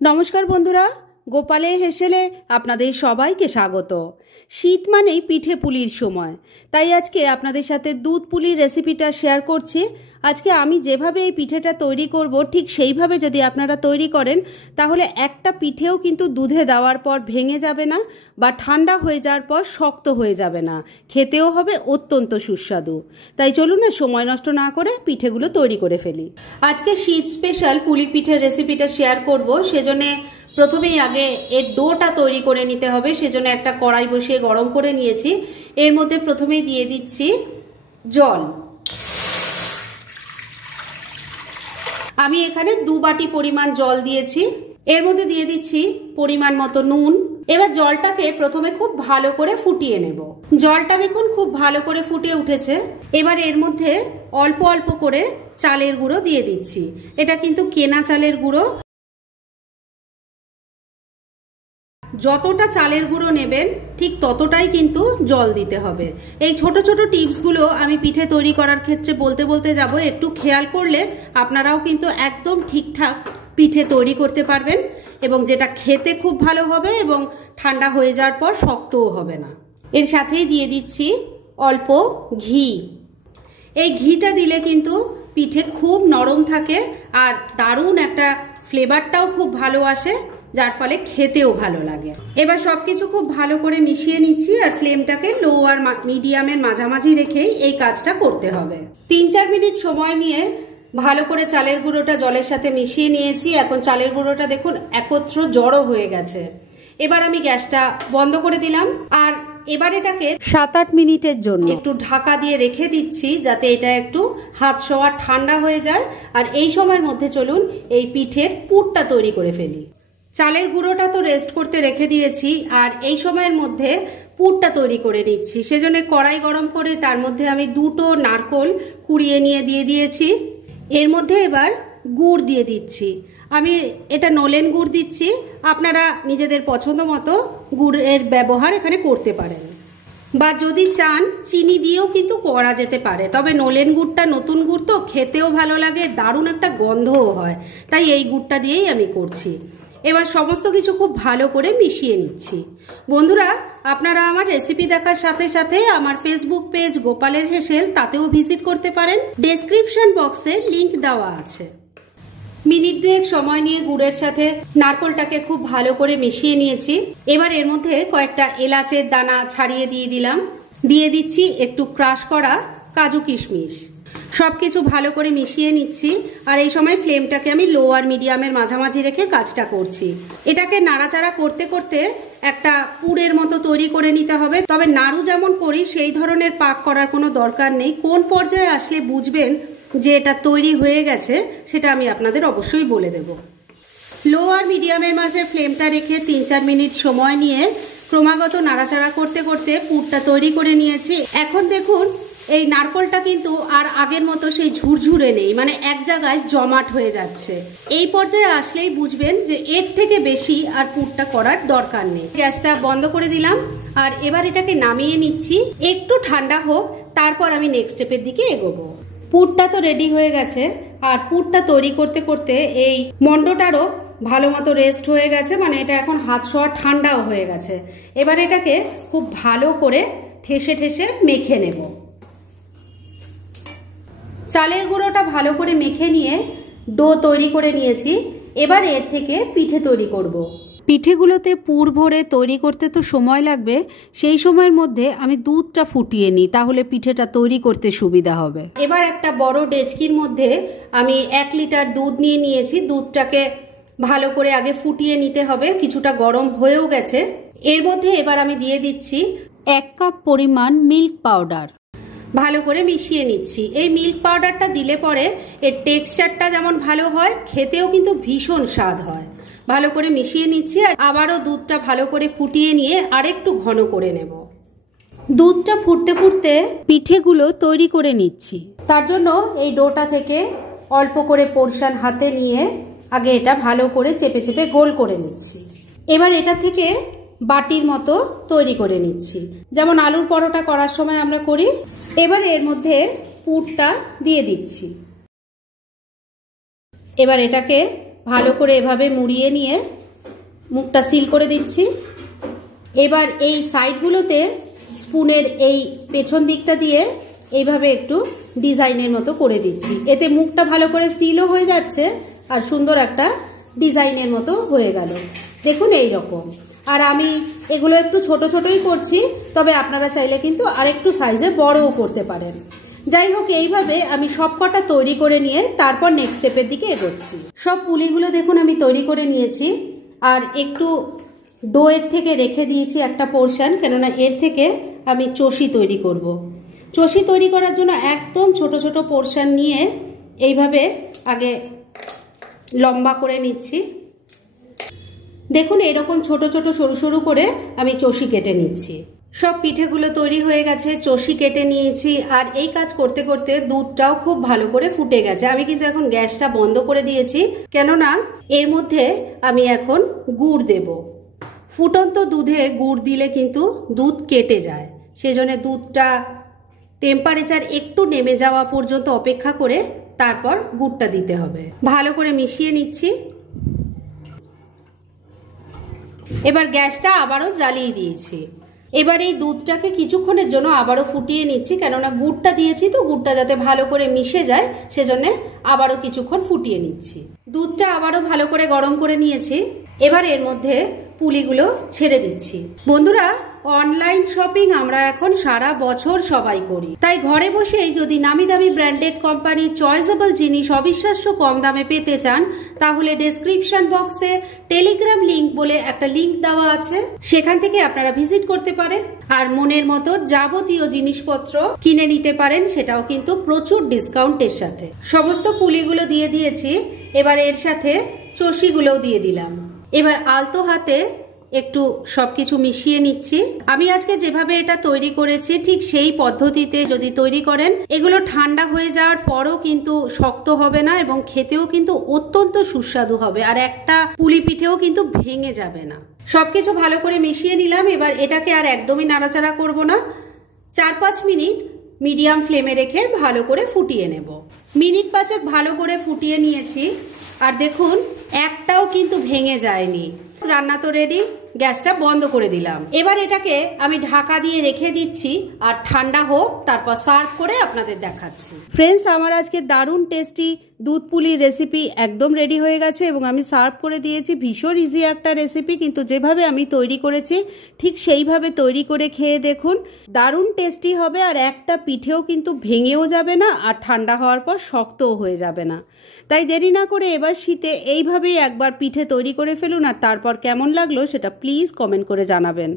নমস্কার বন্ধুরা, গোপালে হেসেলে আপনাদের সবাইকে স্বাগত। শীত মানেই পিঠে পুলির সময়, তাই আজকে আপনাদের সাথে দুধ পুলির রেসিপিটা শেয়ার করছি। আজকে আমি যেভাবে এই পিঠেটা তৈরি করব ঠিক সেইভাবে যদি আপনারা তৈরি করেন তাহলে একটা পিঠেও কিন্তু দুধে দেওয়ার পর ভেঙে যাবে না বা ঠান্ডা হয়ে যাওয়ার পর শক্ত হয়ে যাবে না, খেতেও হবে অত্যন্ত সুস্বাদু। তাই চলুন না সময় নষ্ট না করে পিঠেগুলো তৈরি করে ফেলি। আজকে শীত স্পেশাল পুলি পিঠের রেসিপিটা শেয়ার করব, সেজন্য প্রথমেই আগে এর ডোটা তৈরি করে নিতে হবে। সেজন্য একটা কড়াই বসিয়ে গরম করে নিয়েছি। এর মধ্যে প্রথমেই দিয়ে দিচ্ছি জল। আমি এখানে 2 বাটি পরিমাণ জল দিয়েছি। এর মধ্যে দিয়ে দিচ্ছি পরিমাণ মতো নুন। এবার জলটাকে প্রথমে খুব ভালো করে ফুটিয়ে নেব। জলটা দেখুন খুব ভালো করে ফুটে উঠেছে। এবার এর মধ্যে অল্প অল্প করে চালের গুঁড়ো দিয়ে দিচ্ছি। এটা কিন্তু কেনা চালের গুঁড়ো। যতটা চালের গুঁড়ো নেবেন ঠিক ততটাই কিন্তু জল দিতে হবে। এই ছোট ছোট টিপসগুলো আমি পিঠে তৈরি করার ক্ষেত্রে বলতে বলতে যাব, একটু খেয়াল করলে আপনারাও কিন্তু একদম ঠিকঠাক পিঠে তৈরি করতে পারবেন এবং যেটা খেতে খুব ভালো হবে এবং ঠান্ডা হয়ে যাওয়ার পর শক্তও হবে না। এর সাথেই দিয়ে দিচ্ছি অল্প ঘি। এই ঘিটা দিলে কিন্তু পিঠে খুব নরম থাকে আর দারুণ একটা ফ্লেভারটাও খুব ভালো আসে, যার ফলে খেতেও ভালো লাগে। এবার সবকিছু খুব ভালো করে মিশিয়ে নিচ্ছি আর ফ্লেমটাকে লো আর মিডিয়ামের মাঝামাঝি রেখেই এই কাজটা করতে হবে। 3-4 মিনিট সময় নিয়ে ভালো করে চালের গুঁড়োটা জলের সাথে মিশিয়ে নিয়েছি। এখন চালের গুঁড়োটা দেখুন একত্র জড়ো হয়ে গেছে। এবার আমি গ্যাসটা বন্ধ করে দিলাম আর এবার এটাকে 7-8 মিনিটের জন্য একটু ঢাকা দিয়ে রেখে দিচ্ছি, যাতে এটা একটু হাত ছোঁয়া ঠান্ডা হয়ে যায়। আর এই সময়ের মধ্যে চলুন এই পিঠের পুরটা তৈরি করে ফেলি। চালের গুঁড়োটা তো রেস্ট করতে রেখে দিয়েছি আর এই সময়ের মধ্যে পুরটা তৈরি করে নিচ্ছি। সেজন্য কড়াই গরম করে তার মধ্যে আমি 2টো নারকোল কুড়িয়ে নিয়ে দিয়ে দিয়েছি। এর মধ্যে এবার গুড় দিয়ে দিচ্ছি। আমি এটা নলেন গুড় দিচ্ছি, আপনারা নিজেদের পছন্দ মতো গুড়ের ব্যবহার এখানে করতে পারেন বা যদি চান চিনি দিয়েও কিন্তু করা যেতে পারে। তবে নলেন গুড়টা নতুন গুড় তো খেতেও ভালো লাগে, দারুণ একটা গন্ধও হয়, তাই এই গুড়টা দিয়েই আমি করছি। এবার সমস্ত কিছু খুব ভালো করে মিশিয়ে নিচ্ছি। বন্ধুরা, আপনারা আমার রেসিপি দেখার সাথে সাথে আমার ফেসবুক পেজ গোপালের হেসেল তাতেও ভিজিট করতে পারেন। ডেসক্রিপশন বক্সে লিংক দেওয়া আছে। মিনিট 2 সময় নিয়ে গুড়ের সাথে নারকোলটাকে খুব ভালো করে মিশিয়ে নিয়েছি। এবার এর মধ্যে কয়েকটা এলাচের দানা ছাড়িয়ে দিয়ে দিলাম। দিয়ে দিচ্ছি একটু ক্রাশ করা কাজু কিশমিশ। সবকিছু ভালো করে মিশিয়ে নিচ্ছি আর এই সময় ফ্লেমটাকে আমি লো আর মিডিয়ামের মাঝামাঝি রেখে কাজটা করছি। এটাকে নাড়াচাড়া করতে করতে একটা পুরের মতো তৈরি করে নিতে হবে। তবে নাড়ু যেমন করি সেই ধরনের পাক করার কোনো দরকার নেই। কোন পর্যায়ে আসলে বুঝবেন যে এটা তৈরি হয়ে গেছে সেটা আমি আপনাদের অবশ্যই বলে দেব। লো আর মিডিয়ামের মাঝে ফ্লেমটা রেখে 3-4 মিনিট সময় নিয়ে ক্রমাগত নাড়াচাড়া করতে করতে পুরটা তৈরি করে নিয়েছি। এখন দেখুন এই নারকোলটা কিন্তু আর আগের মতো সেই ঝুরঝুরে নেই, মানে এক জায়গায় জমাট হয়ে যাচ্ছে। এই পর্যায়ে আসলেই বুঝবেন যে এর থেকে বেশি আর পুরটা করার দরকার নেই। গ্যাসটা বন্ধ করে দিলাম আর এবার এটাকে নামিয়ে নিচ্ছি। একটু ঠান্ডা হোক, তারপর আমি নেক্সট স্টেপের দিকে এগোবো। পুরটা তো রেডি হয়ে গেছে আর পুরটা তৈরি করতে করতে এই মন্ডটারও ভালো মতো রেস্ট হয়ে গেছে, মানে এটা এখন হাত ছোঁয়া ঠান্ডাও হয়ে গেছে। এবার এটাকে খুব ভালো করে ঠেসে ঠেসে মেখে নেব। চালের গুঁড়োটা ভালো করে মেখে নিয়ে ডো তৈরি করে নিয়েছি। এবার এর থেকে পিঠে তৈরি করব। পিঠেগুলোতে পুর ভরে তৈরি করতে তো সময় লাগবে, সেই সময়ের মধ্যে আমি দুধটা ফুটিয়ে নিই, তাহলে পিঠেটা তৈরি করতে সুবিধা হবে। এবার একটা বড় ডেচকির মধ্যে আমি 1 লিটার দুধ নিয়ে নিয়েছি। দুধটাকে ভালো করে আগে ফুটিয়ে নিতে হবে, কিছুটা গরম হয়েও গেছে। এর মধ্যে এবার আমি দিয়ে দিচ্ছি 1 কাপ পরিমাণ মিল্ক পাউডার। ভালো করে মিশিয়ে নিচ্ছি। এই মিল্ক পাউডারটা দিলে পরে এর টেক্সচারটা যেমন ভালো হয়, খেতেও কিন্তু ভীষণ স্বাদ হয়। ভালো করে মিশিয়ে নিচ্ছি আর আবারও দুধটা ভালো করে ফুটিয়ে নিয়ে আরেকটু ঘন করে নেব। দুধটা ফুটতে ফুটতে পিঠেগুলো তৈরি করে নিচ্ছি। তার জন্য এই ডোটা থেকে অল্প করে পোরশন হাতে নিয়ে আগে এটা ভালো করে চেপে চেপে গোল করে নিচ্ছি। এবার এটা থেকে বাটির মতো তৈরি করে নিচ্ছি, যেমন আলুর পরোটা করার সময় আমরা করি। এবার এর মধ্যে পুরটা দিয়ে দিচ্ছি। এবার এটাকে ভালো করে এভাবে মুড়িয়ে নিয়ে মুখটা সিল করে দিচ্ছি। এবার এই সাইডগুলোতে স্পুনের এই পেছন দিকটা দিয়ে এইভাবে একটু ডিজাইনের মতো করে দিচ্ছি। এতে মুখটা ভালো করে সিলও হয়ে যাচ্ছে আর সুন্দর একটা ডিজাইনের মতো হয়ে গেল। দেখুন এই রকম। আর আমি এগুলো একটু ছোট ছোটই করছি, তবে আপনারা চাইলে কিন্তু আরেকটু সাইজে বড়ও করতে পারেন। যাই হোক, এইভাবে আমি সব কটা তৈরি করে নিয়ে তারপর নেক্সট স্টেপের দিকে এগোচ্ছি। সব পুলিগুলো দেখুন আমি তৈরি করে নিয়েছি, আর একটু ডোয়ের থেকে রেখে দিয়েছি একটা পোর্শন, কেননা এর থেকে আমি চষি তৈরি করব। চষি তৈরি করার জন্য একদম ছোট ছোট পোর্শন নিয়ে এইভাবে আগে লম্বা করে নিচ্ছি। দেখুন এরকম ছোট ছোট সরু সরু করে আমি চষি কেটে নিচ্ছি। সব পিঠেগুলো তৈরি হয়ে গেছে, চষি কেটে নিয়েছি। আর এই কাজ করতে করতে দুধটাও খুব ভালো করে ফুটে গেছে। আমি কিন্তু এখন গ্যাসটা বন্ধ করে দিয়েছি, কেননা এর মধ্যে আমি এখন গুড় দেব। ফুটন্ত দুধে গুড় দিলে কিন্তু দুধ কেটে যায়, সেজন্য দুধটা টেম্পারেচার একটু নেমে যাওয়া পর্যন্ত অপেক্ষা করে তারপর গুড়টা দিতে হবে। ভালো করে মিশিয়ে নিচ্ছি। এবার গ্যাসটা আবারও জ্বালিয়ে দিয়েছি। এবার এই দুধটাকে কিছুক্ষণের জন্য আবারও ফুটিয়ে নিচ্ছি, কেননা গুড়টা দিয়েছি তো গুড়টা যাতে ভালো করে মিশে যায় সেজন্য আবারও কিছুক্ষণ ফুটিয়ে নিচ্ছি। দুধটা আবারও ভালো করে গরম করে নিয়েছি। এবার এর মধ্যে পুলিগুলো ছেড়ে দিচ্ছি। বন্ধুরা, অনলাইন শপিং আমরা এখন সারা বছর সবাই করি, তাই ঘরে বসেই যদি নামি দামি ব্র্যান্ডেড কোম্পানির চয়েসেবল জিনিস অবিশ্বাস্য কম দামে পেতে চান, তাহলে ডেসক্রিপশন বক্সে টেলিগ্রাম লিংক বলে একটা লিংক দেওয়া আছে, সেখান থেকে আপনারা ভিজিট করতে পারেন আর মনের মতো যাবতীয় জিনিসপত্র কিনে নিতে পারেন, সেটাও কিন্তু প্রচুর ডিসকাউন্টের সাথে। সমস্ত পুলিগুলো দিয়ে দিয়েছি, এবার এর সাথে চষিগুলোও দিয়ে দিলাম। এবার আলতো হাতে একটু সবকিছু মিশিয়ে নিচ্ছি। আমি আজকে যেভাবে এটা তৈরি করেছি ঠিক সেই পদ্ধতিতে যদি তৈরি করেন, এগুলো ঠান্ডা হয়ে যাওয়ার পরও কিন্তু শক্ত হবে না এবং খেতেও কিন্তু অত্যন্ত সুস্বাদু হবে, আর একটা পুলি পিঠেও কিন্তু ভেঙে যাবে না। সবকিছু ভালো করে মিশিয়ে নিলাম। এবার এটাকে আর একদমই নাড়াচাড়া করব না, 4-5 মিনিট মিডিয়াম ফ্লেমে রেখে ভালো করে ফুটিয়ে নেব। মিনিট 5 ভালো করে ফুটিয়ে নিয়েছি, আর দেখুন একটাও কিন্তু ভেঙে যায়নি। রান্না তো রেডি, গ্যাসটা বন্ধ করে দিলাম। এবার এটাকে আমি ঢাকা দিয়ে রেখে দিচ্ছি, আর ঠান্ডা হোক, তারপর সার্ভ করে আপনাদের দেখাচ্ছি। ফ্রেন্ডস, আমার আজকে দারুণ টেস্টি দুধ পুলির রেসিপি একদম রেডি হয়ে গেছে এবং আমি সার্ভ করে দিয়েছি। ভীষণ ইজি একটা রেসিপি, কিন্তু যেভাবে আমি তৈরি করেছি ঠিক সেইভাবে তৈরি করে খেয়ে দেখুন, দারুণ টেস্টি হবে। আর একটা পিঠেও কিন্তু ভেঙেও যাবে না, আর ঠান্ডা হওয়ার পর শক্তও হয়ে যাবে না। তাই দেরি না করে এবার শীতে এইভাবেই একবার পিঠে তৈরি করে ফেলুন, আর তারপর কেমন লাগলো সেটা প্লিজ কমেন্ট করে জানাবেন।